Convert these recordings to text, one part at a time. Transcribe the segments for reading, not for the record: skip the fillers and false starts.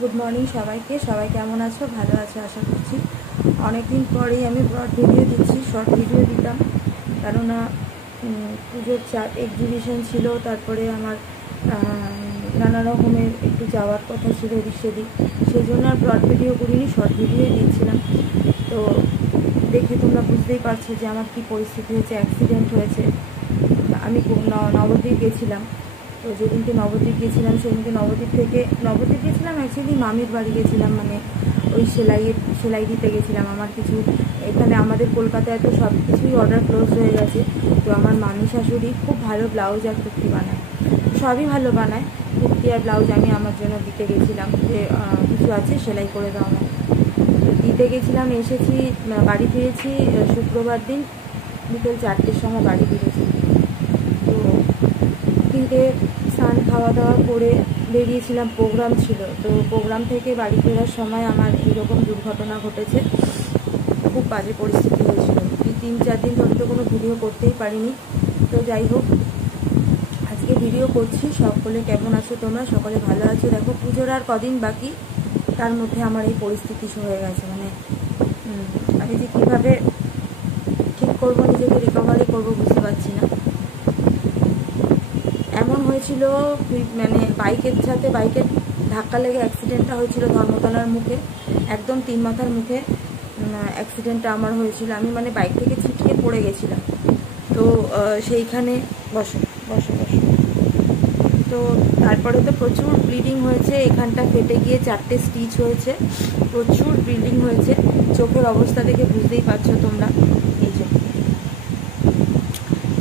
Good morning सबाइके सबाई केमन आछो भालो आछो आशा करछि। अनेक दिन परेई आमी ब्रड भिडियो दिচ্ছি शर्ट भिडियो दिताम कारण पुजोर चार एक्सिबिशन छिलो तारपरे आमार नाना रकमेर एकटु जाওয়ার कथा छिलो एदिक सेदिक सेजोन्नो आर ब्रड भिडियो करिनि शर्ट भिडियो दिচ্ছিলাম। तो देखे तोमरा बुझतेई पारछो जे आमार कि परिस्थिति हयेछे एक्सिडेंट हयेछे। आमी नवद्वीप गेছিলাম। तो जेदिन के नवद्वीप गेছিলাম सेदिन के नवद्वीप থেকে नवद्वीप गेছিলাম एक्चुअली मामिर बाड़ी गेছিলাম মানে ওই সেলাই দিতে গেছিলাম। আমার কিছু এখানে আমাদের কলকাতায় তো সব কিছুই অর্ডার ক্লোজ হয়ে গেছে। তো আমার মামি শাশুড়ি খুব ভালো ব্লাউজ আর কুর্তি বানায়, সবই ভালো বানায়। কুর্তি আর ব্লাউজ আমি আমার জন্য দিতে গেছিলাম যে কিছু আছে সেলাই করে দাও না। দিতে গেছিলাম, এসেছি বাড়ি ফিরেছি শুক্রবার দিন বিকেল 4টের সময় বাড়ি ফিরেছি। তো ফিরে স্নান খাওয়া দাওয়া করে বেরিয়েছিলাম, প্রোগ্রাম ছিল। তো প্রোগ্রাম থেকে বাড়ি ফেরার সময় আমার এইরকম দুর্ঘটনা ঘটেছে। খুব বাজে পরিস্থিতি হয়েছিল। 3-4 দিন ধরে তো কোনো ভিডিও করতেই পারিনি। তো যাই হোক আজকে ভিডিও করছি। সকলে কেমন আছো তোমরা? সকলে ভালো আছো? দেখো পুজোর আর কদিন বাকি, তার মধ্যে আমার এই পরিস্থিতি হয়ে গেছে। মানে আমি যে কীভাবে ঠিক করবো, নিজেকে রিকভারি করবো বুঝতে পারছি না। এমন হয়েছিল মানে বাইকের সাথে বাইকের ধাক্কা লেগে অ্যাক্সিডেন্টটা হয়েছিল ধর্মতলার মুখে, একদম 3 মাথার মুখে অ্যাক্সিডেন্টটা আমার হয়েছিল। আমি মানে বাইক থেকে ছিটকে পড়ে গেছিলাম। তো সেইখানে বসো বসো বসো। তো তারপরে তো প্রচুর ব্লিডিং হয়েছে, এখানটা ফেটে গিয়ে 4টে স্টিচ হয়েছে, প্রচুর ব্লিডিং হয়েছে। চোখের অবস্থা দেখে বুঝতেই পারছো তোমরা। এই যে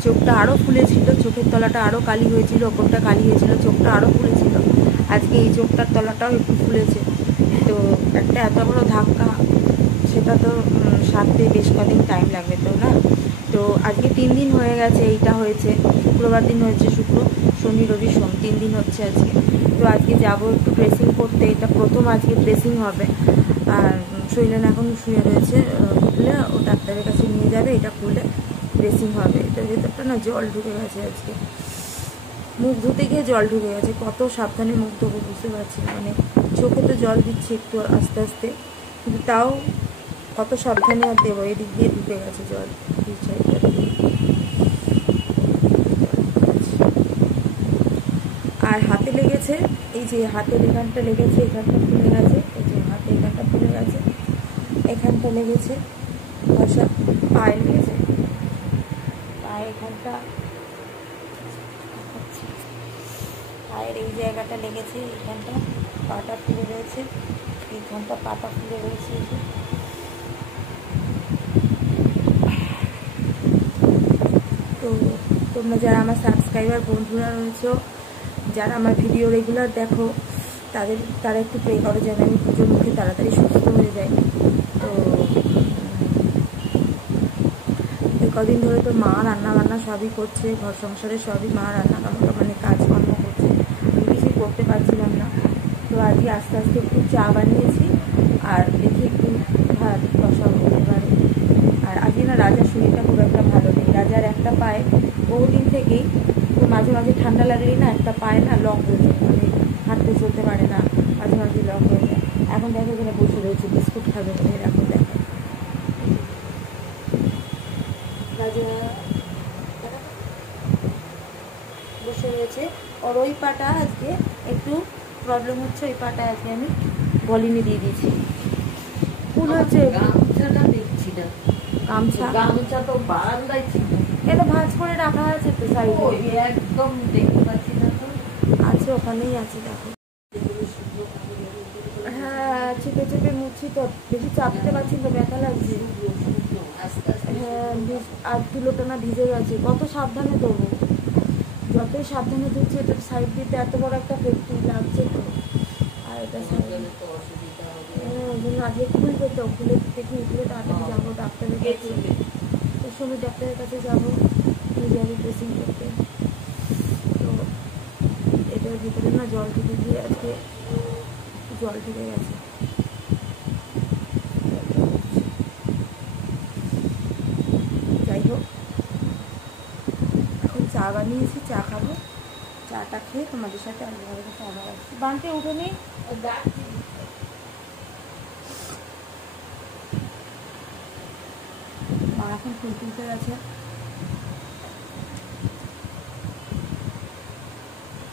চোখটা আরও ফুলেছিল, চোখের তলাটা আরও কালি হয়েছিল, ওপরটা কালি হয়েছিল, চোখটা আরও ফুলেছিল। আজকে এই চোখটার তলাটাও একটু ফুলেছে। তো একটা এত বড় ধাক্কা, সেটা তো সারতে বেশ কদিন টাইম লাগবে তো না। তো আজকে 3 দিন হয়ে গেছে এইটা হয়েছে। শুক্রবার দিন হয়েছে, শুক্র শনি রবি সোম 3 দিন হচ্ছে আজকে। তো আজকে যাবো একটু ড্রেসিং করতে, এটা প্রথম আজকে ড্রেসিং হবে। আর শৈলেন এখন শুয়ে রয়েছে, উঠলে ও ডাক্তারের কাছে নিয়ে যাবে, এটা খুলে ড্রেসিং হবে। এটার ভেতরটা না জল ঢুকে গেছে আজকে, মুখ ধুতে গিয়ে জল ঢুকে গেছে। কত সাবধানে মুখ ধোবো বুঝতে পারছি না। মানে চোখে তো জল দিচ্ছি একটু আস্তে আস্তে, কিন্তু তাও কত সাবধানে আর দেবো। এদিক দিয়ে ঢুকে গেছে জল, আর হাতে লেগেছে। এই যে হাতের এখানটা লেগেছে, এখানটা ফুলে গেছে। এই যে হাতে এখানটা ফুলে গেছে, এখানটা লেগেছে। পায়ে লেগেছে, পায়ে এখানটা, পায়ের এই জায়গাটা লেগেছে, এখানটা পাটা ফুলে রয়েছে, এইখানটা পাটা ফুলে রয়েছে। তো তোমরা যারা আমার সাবস্ক্রাইবার বন্ধুরা রয়েছো, যারা আমার ভিডিও রেগুলার দেখো, তারা একটু প্রে করো যেন আমি পুজোর মুখে তাড়াতাড়ি সুস্থ হয়ে যাই। তো কদিন ধরে তো মা রান্না বান্না সবই করছে, ঘর সংসারে সবই মা রান্না মানে কাজকর্ম করছে, আমি কিছুই করতে পারছিলাম না। তো আজকে আস্তে আস্তে একটু চা বানিয়েছি আর দেখি একটু ভাত বসাবো এবারে। আর আজকে না রাজার শরীরটা খুব একটা ভালো নেই। রাজার একটা পায়ে বহুদিন থেকেই তো মাঝে মাঝে ঠান্ডা লাগলেই না একটা পায়ে না লক হয়ে যায়, মানে হাঁটতে চলতে পারে না, মাঝে মাঝে লক হয়ে যায়। এখন দেখো এখানে বসে রয়েছে, বিস্কুট খাবে বলে এখন দেখো রাজা বসে রয়েছে। আর ওই পাটা আজকে একটু প্রবলেম হচ্ছে, ওই পাটা আজকে আমি ভলিনি দিয়ে দিয়েছি। ফুল হচ্ছে গামছাটা দেখছি না, গামছা তো বারান্দায় ছিল, এটা ভাঁজ করে রাখা আছে তো সাইডে, একদম দেখতে পাচ্ছি না। তো আছে, ওখানেই আছে দেখো। হ্যাঁ চেপে চেপে মুছছি তো, বেশি চাপ দিতে পারছি তো, ব্যথা লাগছে। হ্যাঁ আর তুলোটা না ভিজে গেছে। কত সাবধানে দেবো, যতই সাবধানে ধুচ্ছি, এটা সাইড দিতে এত বড় একটা ফেক্টি লাগছে তো। আর এটা ওই জন্য আজকে খুলবে তো, খুলে দেখি খুলে তাড়াতাড়ি যাবো ডাক্তারের কাছে। ওর সঙ্গে ডাক্তারের কাছে যাবো, নিয়ে যাবে ড্রেসিং করতে। তো এটার ভিতরে না জল ঢুকে গিয়ে আজকে জল ঢুকে গেছে। যাই হোক এখন চা বানিয়েছি, চা খাবো। চাটা খেয়ে তোমাদের সাথে আবার আসছি। বানতে উঠে নেই। এখন ফুল তুলতে গেছে।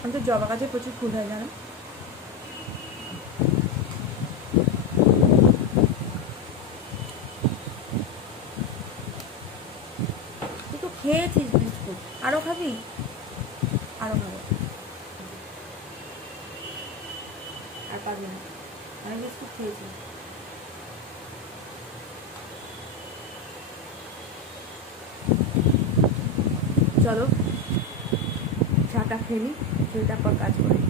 কিন্তু জবা গাছে প্রচুর ফুল হয় জানো। তুই তো খেয়েছিস বিস্কুট, আরো খাবি? আরো খাবো, আর পারবি না, অনেক বিস্কুট খেয়েছি। চলো চাটা খেলি, খেয়ে তারপর কাজ করি।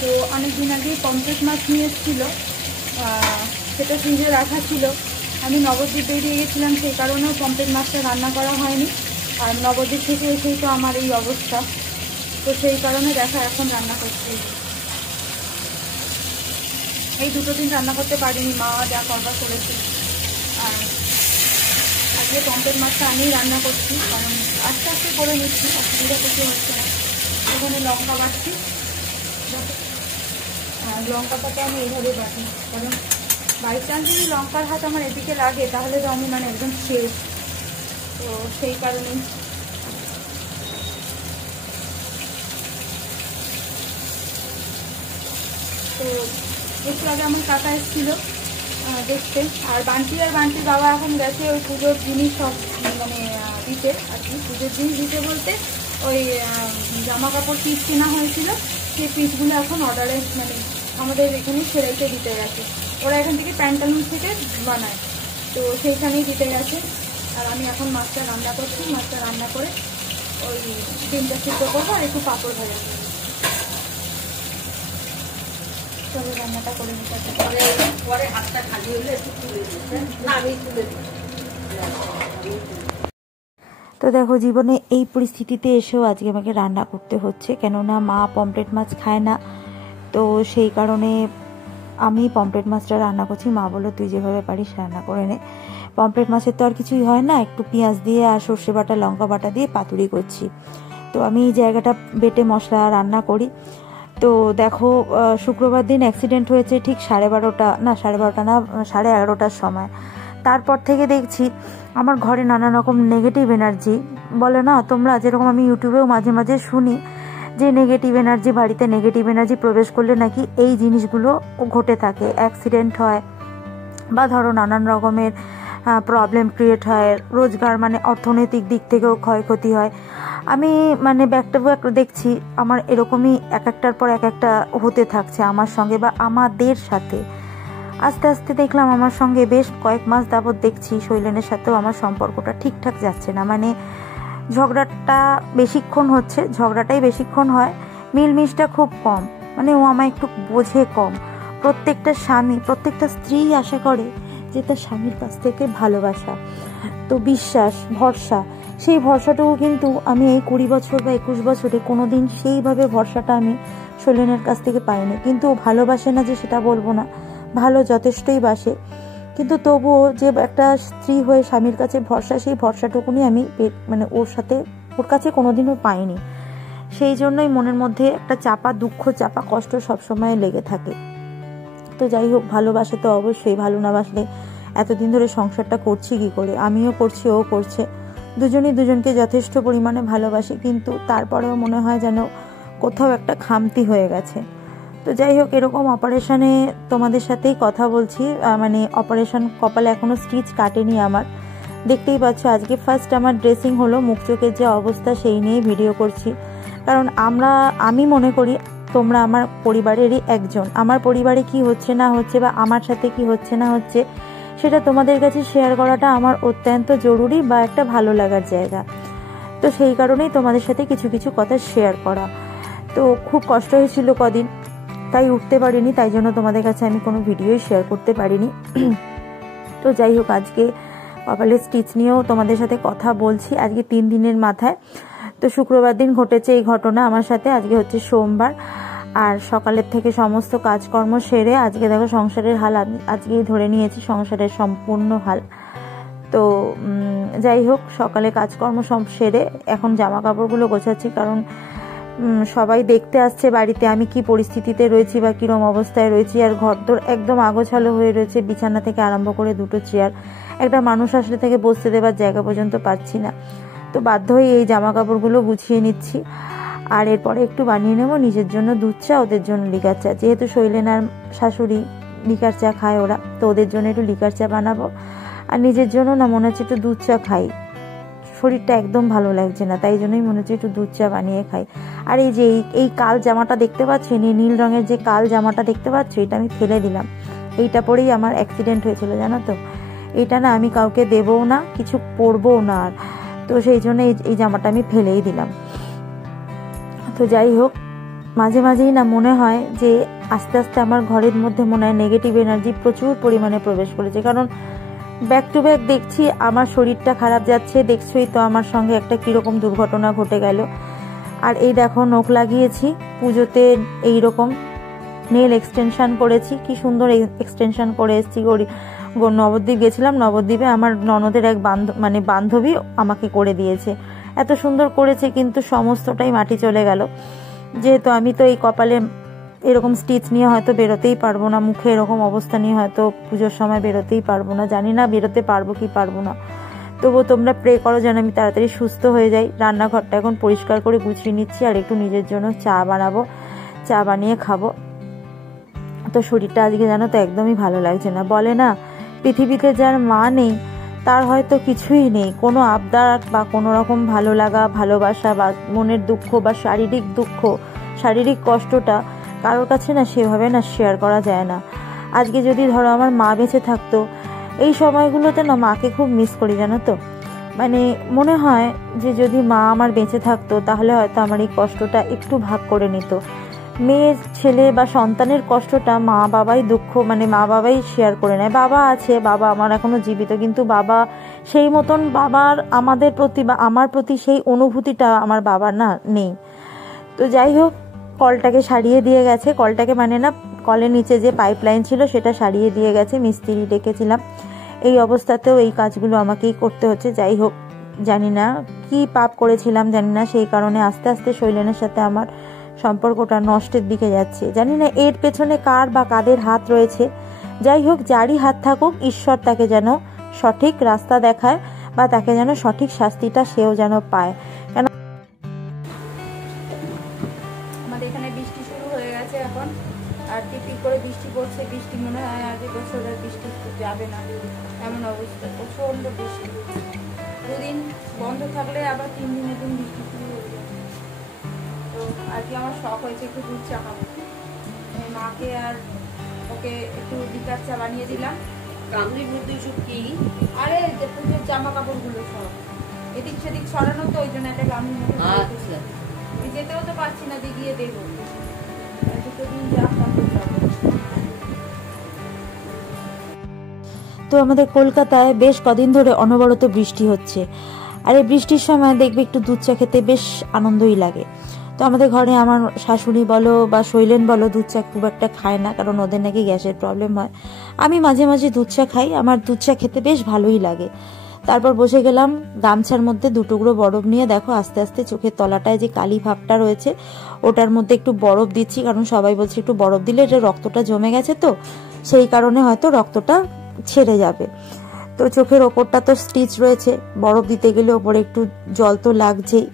তো অনেকদিন আগেই পমফ্রেট মাছ নিয়ে এসেছিলো, সেটা ফ্রিজে রাখা ছিল। আমি নবদ্বীপ বেরিয়ে গেছিলাম, সেই কারণেও পমফ্রেট মাছটা রান্না করা হয়নি। আর নবদ্বীপ থেকে এসেই তো আমার এই অবস্থা, তো সেই কারণে দেখা এখন রান্না করছি। এই 2 দিন রান্না করতে পারিনি, মা যা করবার করেছে। আর আজকে পমফ্রেট মাছটা আমিই রান্না করছি, কারণ আস্তে আস্তে করে নিচ্ছি, অসুবিধা কিছু হচ্ছে না। এখানে লঙ্কা বাটছি, লঙ্কাটাকে আমি এইভাবে বাটি, কারণ বাই চান্স যদি লঙ্কার হাত আমার এদিকে লাগে তাহলে তো আমি মানে একদম শেষ। তো সেই কারণেই তো একটু আগে আমার কাকা এসেছিলো দেখতে। আর বান্টির বাবা এখন গেছে ওই পুজোর জিনিস সব মানে দিতে আর কি। পুজোর জিনিস দিতে বলতে ওই জামা কাপড় পিস কেনা হয়েছিল, সেই পিসগুলো এখন অর্ডারে মানে আমাদের এখানে সেলাইতে দিতে গেছে। ওরা এখান থেকে প্যান্টালুন থেকে বানায়, তো সেইখানেই দিতে গেছে। আর আমি এখন মাছটা রান্না করছি, মাছটা রান্না করে ওই ডিমটা সিদ্ধ করবো আর একটু পাঁপড় ভাজা করবো। চলো রান্নাটা করে নিতে পরে হাতটা খালি হলে একটু তুলে দিচ্ছে, না আমি তুলে দিই। তো দেখো জীবনে এই পরিস্থিতিতে এসেও আজকে আমাকে রান্না করতে হচ্ছে, কেননা মা পমফ্রেট মাছ খায় না। তো সেই কারণে আমি পমফ্রেট মাছটা রান্না করছি। মা বললো তুই যেভাবে পারিস রান্না করে নে। পমফ্রেট মাছের তো আর কিছুই হয় না, একটু পেঁয়াজ দিয়ে আর সর্ষে বাটা লঙ্কা বাটা দিয়ে পাতুরি করছি। তো আমি এই জায়গাটা বেটে মশলা রান্না করি। তো দেখো শুক্রবার দিন অ্যাক্সিডেন্ট হয়েছে ঠিক 12:30 না 11:30টার সময়। তারপর থেকে দেখছি আমার ঘরে নানা রকম নেগেটিভ এনার্জি, বলে না তোমরা, যেরকম আমি ইউটিউবেও মাঝে মাঝে শুনি যে নেগেটিভ এনার্জি, বাড়িতে নেগেটিভ এনার্জি প্রবেশ করলে নাকি এই জিনিসগুলো ঘটে থাকে, অ্যাক্সিডেন্ট হয় বা ধরো নানান রকমের প্রবলেম ক্রিয়েট হয়, রোজগার মানে অর্থনৈতিক দিক থেকেও ক্ষয়ক্ষতি হয়। আমি মানে ব্যাক টু ব্যাক দেখছি আমার এরকমই এক একটার পর এক একটা হতে থাকছে আমার সঙ্গে বা আমাদের সাথে। আস্তে আস্তে দেখলাম আমার সঙ্গে বেশ কয়েক মাস যাবৎ দেখছি শৈলেনের সাথেও আমার সম্পর্কটা ঠিকঠাক যাচ্ছে না। মানে ঝগড়াটা বেশিক্ষণ হচ্ছে, ঝগড়াটাই বেশিক্ষণ হয়, মিলমিশটা খুব কম। মানে ও আমায় একটু বোঝে কম। প্রত্যেকটা স্বামী, প্রত্যেকটা স্ত্রী আশা করে যে তার স্বামীর কাছ থেকে ভালোবাসা, তো বিশ্বাস, ভরসা, সেই ভরসাটুকু কিন্তু আমি এই 20 বছর বা 21 বছরে কোনোদিন সেইভাবে ভরসাটা আমি শৈলেনের কাছ থেকে পাইনি। কিন্তু ও ভালোবাসে না যে সেটা বলবো না, ভালো যথেষ্টই বাসে, কিন্তু তবুও যে একটা স্ত্রী হয়ে স্বামীর কাছে ভরসা, সেই ভরসাটুকুনি আমি মানে ওর কাছে কোনোদিনও পাইনি। সেই জন্যই মনের মধ্যে একটা চাপা দুঃখ, চাপা কষ্ট সবসময় লেগে থাকে। তো যাই হোক, ভালোবাসে তো অবশ্যই, ভালো না বাসলে এতদিন ধরে সংসারটা করছি কি করে? আমিও করছি, ও করছে, দুজনই দুজনকে যথেষ্ট পরিমাণে ভালোবাসি, কিন্তু তারপরেও মনে হয় যেন কোথাও একটা খামতি হয়ে গেছে। তো যাই হোক, এরকম অপারেশনে তোমাদের সাথেই কথা বলছি। মানে অপারেশন, কপালে এখনও স্টিচ কাটেনি আমার, দেখতেই পাচ্ছ। আজকে ফার্স্ট আমার ড্রেসিং হলো, মুখ চোখের যে অবস্থা সেই নিয়েই ভিডিও করছি। কারণ আমি মনে করি তোমরা আমার পরিবারেরই একজন। আমার পরিবারে কি হচ্ছে না হচ্ছে বা আমার সাথে কি হচ্ছে না হচ্ছে সেটা তোমাদের কাছে শেয়ার করাটা আমার অত্যন্ত জরুরি বা একটা ভালো লাগার জায়গা। তো সেই কারণেই তোমাদের সাথে কিছু কিছু কথা শেয়ার করা। তো খুব কষ্ট হয়েছিল কদিন, তাই উঠতে পারিনি, তাই জন্য তোমাদের কাছে আমি কোনো ভিডিওই শেয়ার করতে পারিনি। তো যাই হোক, আজকে কপালে স্টিচ নিয়েও তোমাদের সাথে কথা বলছি। আজকে 3 দিনের মাথায়, তো শুক্রবার দিন ঘটেছে এই ঘটনা আমার সাথে। আজকে হচ্ছে সোমবার, আর সকালের থেকে সমস্ত কাজকর্ম সেরে আজকে দেখো সংসারের হাল আমি আজকেই ধরে নিয়েছি, সংসারের সম্পূর্ণ হাল। তো যাই হোক, সকালে কাজকর্ম সব সেরে এখন জামা কাপড়গুলো গোছাচ্ছি, কারণ সবাই দেখতে আসছে বাড়িতে আমি কি পরিস্থিতিতে রয়েছি বা কিরম অবস্থায় রয়েছি। আর ঘরদোর একদম আগোছালো হয়ে রয়েছে, বিছানা থেকে আরম্ভ করে 2টো চেয়ার, একটা মানুষ আসলে থেকে বসতে দেবার জায়গা পর্যন্ত পাচ্ছি না। তো বাধ্য হয়ে এই জামা কাপড়গুলো গুছিয়ে নিচ্ছি। আর এরপরে একটু বানিয়ে নেব নিজের জন্য দুধ চা, ওদের জন্য লিকার চা। যেহেতু শৈলেন আর শাশুড়ি লিকার চা খায় ওরা, তো ওদের জন্য একটু লিকার চা বানাবো। আর নিজের জন্য না মনে হচ্ছে একটু দুধ চা খাই, শরীরটা একদম ভালো লাগছে না, তাই জন্যই মনে হচ্ছে একটু দুধ চা বানিয়ে খাই। আর এই যে এই কাল জামাটা দেখতে পাচ্ছি, নীল রঙের যে কাল জামাটা দেখতে পাচ্ছ, এটা আমি ফেলে দিলাম। এইটা পরেই আমার অ্যাক্সিডেন্ট হয়েছিল জানো তো। এটা না আমি কাউকে দেবও না, কিছু পরবও না। আর তো সেই জন্য এই জামাটা আমি ফেলেই দিলাম। তো যাই হোক, মাঝে মাঝেই না মনে হয় যে আস্তে আস্তে আমার ঘরের মধ্যে মনে হয় নেগেটিভ এনার্জি প্রচুর পরিমাণে প্রবেশ করেছে। কারণ ব্যাক টু ব্যাক দেখছি আমার শরীরটা খারাপ যাচ্ছে। দেখছোই তো আমার সঙ্গে একটা কীরকম দুর্ঘটনা ঘটে গেল। আর এই দেখো নখ লাগিয়েছি পুজোতে, এইরকম নেল এক্সটেনশন করেছি, কি সুন্দর এক্সটেনশন করে এসেছি। নবদ্বীপ গেছিলাম, নবদ্বীপে আমার ননদের এক বান্ধবী আমাকে করে দিয়েছে, এত সুন্দর করেছে, কিন্তু সমস্তটাই মাটি চলে গেল। যেহেতু আমি তো এই কপালে এরকম স্টিচ নিয়ে হয়তো বেরোতেই পারবো না, মুখে এরকম অবস্থা নিয়ে হয়তো পুজোর সময় বেরোতেই পারবো না, জানি না বেরোতে পারবো কি পারবো না। তবুও তোমরা প্রে করো যেন আমি তাড়াতাড়ি সুস্থ হয়ে যাই। রান্নাঘরটা এখন পরিষ্কার করে গুছিয়ে নিচ্ছি, আর একটু নিজের জন্য চা বানাবো, চা বানিয়ে খাবো। তো শরীরটা আজকে জানো তো একদমই ভালো লাগছে না। বলে না পৃথিবীতে যার মা নেই তার হয়তো কিছুই নেই, কোনো আবদার বা কোনো রকম ভালো লাগা, ভালোবাসা বা মনের দুঃখ বা শারীরিক দুঃখ, শারীরিক কষ্টটা কারোর কাছে না সেভাবে না শেয়ার করা যায় না। আজকে যদি ধরো আমার মা বেঁচে থাকতো, এই সময়গুলোতে না মাকে খুব মিস করি জানো তো। মানে মনে হয় যে যদি মা আমার বেঁচে থাকতো তাহলে হয়তো আমার এই কষ্টটা একটু ভাগ করে নিত। মেয়ের, ছেলে বা সন্তানের কষ্টটা মা বাবাই মা বাবাই শেয়ার করে নেয়। বাবা আছে, বাবা আমার এখনো জীবিত, কিন্তু বাবা সেই মতন বাবার আমাদের প্রতি বা আমার প্রতি সেই অনুভূতিটা আমার বাবার না নেই। তো যাই হোক, কলটাকে সারিয়ে দিয়ে গেছে, কলটাকে কলের নিচে যে পাইপ লাইন ছিল সেটা সারিয়ে দিয়ে গেছে, মিস্ত্রি ডেকেছিলাম। এই অবস্থাতেও এই কাজগুলো আমাকেই করতে হচ্ছে। যাই হোক, জানি না কি পাপ করেছিলাম, জানি না, সেই কারণে আস্তে আস্তে শৈলেনের সাথে আমার সম্পর্কটা নষ্টের দিকে যাচ্ছে। জানি না এর পেছনে কার বা কাদের হাত রয়েছে। যাই হোক, যারই হাত থাকুক, ঈশ্বর তাকে যেন সঠিক রাস্তা দেখায় বা তাকে যেন সঠিক শাস্তিটা সেও যেন পায়। কেন আমাদের এখানে বৃষ্টি শুরু হয়ে গেছে এখন, আর টিপি করে বৃষ্টি পড়ছে। বৃষ্টি মনে হয় আর বছরের বৃষ্টি যাবে না, এমন অবস্থা, প্রচন্ড বৃষ্টি। 2 দিন বন্ধ থাকলে আবার 3 দিনের দিন বৃষ্টি শুরু হয়ে যাবে। তো আজকে আমার শখ হয়েছে একটু দুধ চা খাবো। মাকে আর ওকে একটু লিকার চা বানিয়ে দিলাম। কামড়ির মধ্যে সব কি, আরে যে পুজোর জামা কাপড়গুলো সব এদিক সেদিক ছড়ানো, তো ওই জন্য একটা গামলির মধ্যে যেতেও তো পারছি না, দিয়ে দেবো। 2 দিন যাক, তারপর যাবো। তো আমাদের কলকাতায় বেশ কদিন ধরে অনবরত বৃষ্টি হচ্ছে, আর এই বৃষ্টির সময় দেখবে একটু দুধ চা খেতে বেশ আনন্দই লাগে। তো আমাদের ঘরে আমার শাশুড়ি বলো বা শৈলেন বলো দুধ চা খুব একটা খায় না, কারণ ওদের নাকি গ্যাসের প্রবলেম হয়। আমি মাঝে মাঝে দুধ চা খাই, আমার দুধ চা খেতে বেশ ভালোই লাগে। তারপর বসে গেলাম গামছার মধ্যে 2 টুকরো বরফ নিয়ে, দেখো আস্তে আস্তে চোখের তলাটায় যে কালি ভাবটা রয়েছে ওটার মধ্যে একটু বরফ দিচ্ছি, কারণ সবাই বলছে একটু বরফ দিলে এটা রক্তটা জমে গেছে, তো সেই কারণে হয়তো রক্তটা ছেড়ে যাবে। তো চোখের ওপরটা তো স্টিচ রয়েছে, বরফ দিতে গেলে ওপরে একটু জল তো লাগছেই,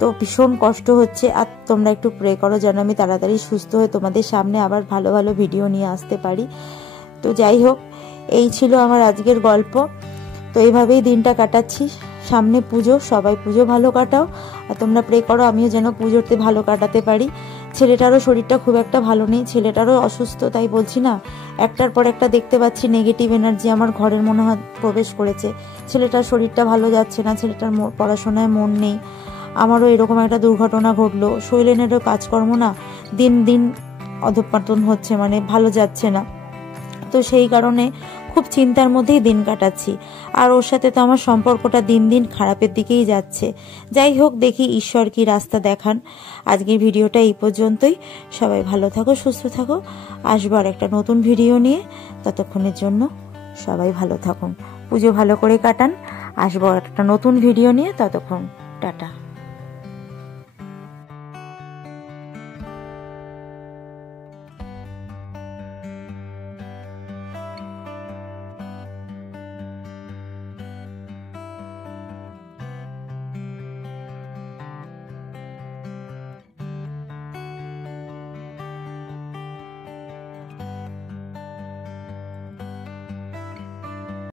তো ভীষণ কষ্ট হচ্ছে। আর তোমরা একটু প্রে করো যেন আমি তাড়াতাড়ি সুস্থ হয়ে তোমাদের সামনে আবার ভালো ভালো ভিডিও নিয়ে আসতে পারি। তো যাই হোক, এই ছিল আমার আজকের গল্প। তো এইভাবেই দিনটা কাটাচ্ছি। সামনে পুজো, সবাই পুজো ভালো কাটাও, আর তোমরা প্রে করো আমিও যেন পুজোতে ভালো কাটাতে পারি। ছেলেটারও শরীরটা খুব একটা ভালো নেই, ছেলেটারও অসুস্থ, তাই বলছি না একটার পর একটা দেখতে পাচ্ছি নেগেটিভ এনার্জি আমার ঘরের মনে হয় প্রবেশ করেছে। ছেলেটার শরীরটা ভালো যাচ্ছে না, ছেলেটার পড়াশোনায় মন নেই। আমারও এরকম একটা দুর্ঘটনা ঘটলো। শৈলেনেরও কাজকর্ম না দিন দিন অধঃপতন হচ্ছে, ভালো যাচ্ছে না। তো সেই কারণে খুব চিন্তার মধ্যেই দিন কাটাচ্ছি, আর ওর সাথে তো আমার সম্পর্কটা দিন দিন খারাপের দিকেই যাচ্ছে। যাই হোক, দেখি ঈশ্বর কি রাস্তা দেখান। আজকের ভিডিওটা এই পর্যন্তই। সবাই ভালো থাকো, সুস্থ থাকো। আসবো আর একটা নতুন ভিডিও নিয়ে, ততক্ষণের জন্য সবাই ভালো থাকুন, পুজো ভালো করে কাটান। আসবো একটা নতুন ভিডিও নিয়ে, ততক্ষণ টাটা।